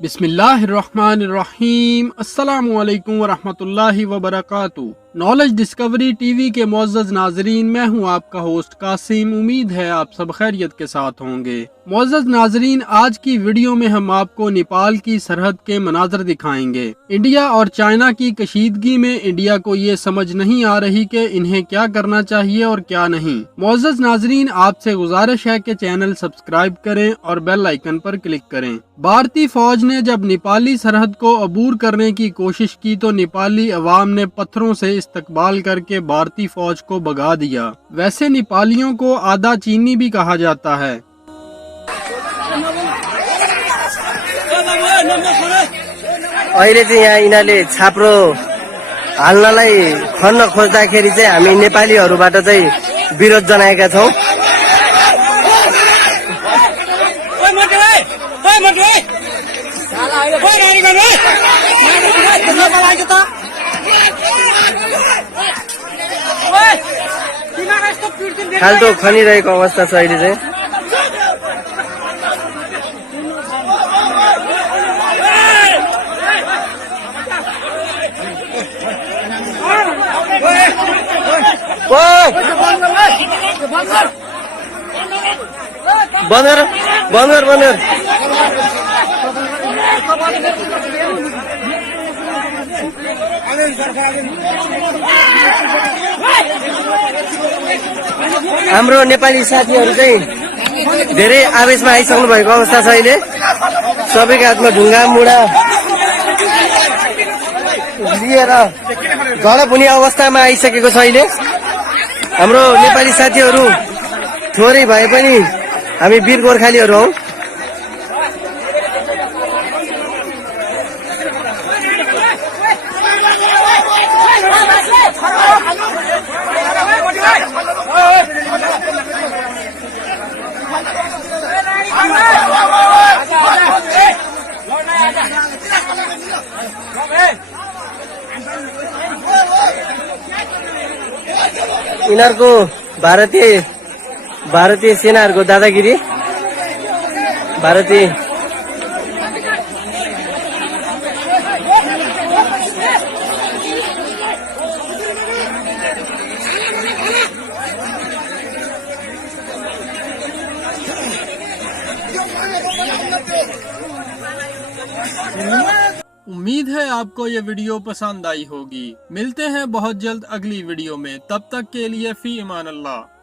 बिस्मिल्लाहिर्रहमानिर्रहीम। अस्सलामु अलैकुम वरहमतुल्लाहि वबरकातुहू। नॉलेज डिस्कवरी टीवी के मुअज़्ज़ज़ नाज़रीन, मैं हूँ आपका होस्ट कासिम। उम्मीद है आप सब खैरियत के साथ होंगे। मुअज़्ज़ज़ नाज़रीन, आज की वीडियो में हम आपको नेपाल की सरहद के मनाज़र दिखाएंगे। इंडिया और चाइना की कशीदगी में इंडिया को ये समझ नहीं आ रही कि इन्हें क्या करना चाहिए और क्या नहीं। मुअज़्ज़ज़ नाज़रीन, आपसे गुजारिश है कि चैनल सब्सक्राइब करें और बेल आइकन पर क्लिक करें। भारतीय फौज ने जब नेपाली सरहद को अबूर करने की कोशिश की तो नेपाली अवाम ने पत्थरों से इस्तकबाल करके भारतीय फौज को भगा दिया। वैसे नेपालियों को आधा चीनी भी कहा जाता है। अहिले चाहिँ यहाँ यिनीहरूले छाप्रो हाल्नलाई खन्न खोज्दाखेरि चाहिँ हामी नेपालीहरूबाट चाहिँ विरोध जनाएका छौँ। खाल्टो खनिरहेको अवस्था छ अहिले चाहिँ। बन्दर बन्दर बन्दर हाम्रो नेपाली साथीहरू चाहिँ धेरै आवेशमा आइसक्नु भएको अवस्था छ अहिले। सबैको हातमा ढुङ्गा मुढा लिएर झडप हुने अवस्थामा आइसकेको छ अहिले। हाम्रो नेपाली साथीहरू थोरै भए पनि हामी वीर गोर्खालीहरू हौ। यिनीहरूको भारतीय सेनाहरूको दादागिरी, भारतीय उम्मीद है आपको ये वीडियो पसंद आई होगी। मिलते हैं बहुत जल्द अगली वीडियो में, तब तक के लिए फी इमान अल्लाह।